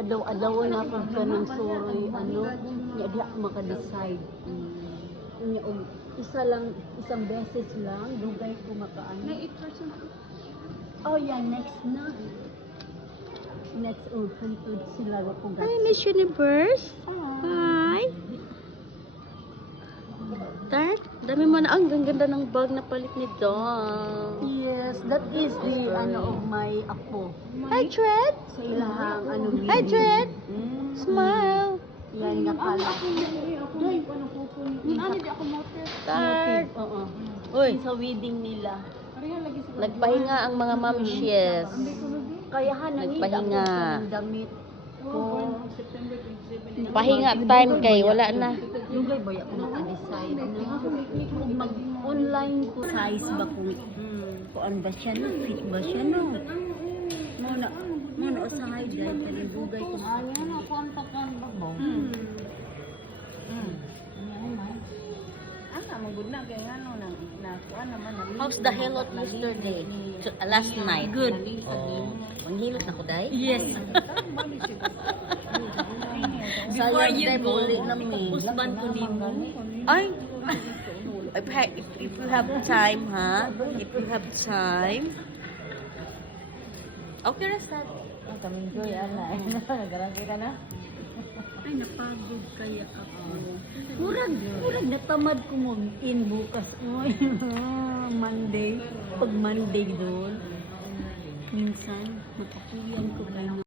Adaw-adaw na pag ka ng sorry, ano, niya di ako maka-decide. Niya, isang beses lang, dugay ko makaano. Oh yeah, next na. Next open to sila ko Hi, Miss Universe. Hi. Tart, dami mo na. Ang ganda ng bag na palit ni Dawn. Yes, that is the ano of my apo. Hi, Tread. Sa ilahang ano Hi, video. Tread. Smile. Yan nga pala. Tart. Oo. Uy, Sa wedding nila. nagpahinga ang mga mamshies. Kaya Nagpahinga. damit ko. Pahinga time kay wala na. Yung gay ba ako naka-decide na mag-online ko size ba kung kuan ba siya no? Fit ba siya no? Muna usahay dahil talibugay ko sa akin. How's the hilot yesterday? Last night. Good. Oh, manghilot na ko day? Yes. Before you go, ipupusban ko ni mo. Ay, if you have time, ha? If you have time. Okay, restart. Ay, napagod kaya ako. Murag natamad ko mo in bukas mo. Monday. Pag Monday doon. Minsan, mapakuyan ko kayo.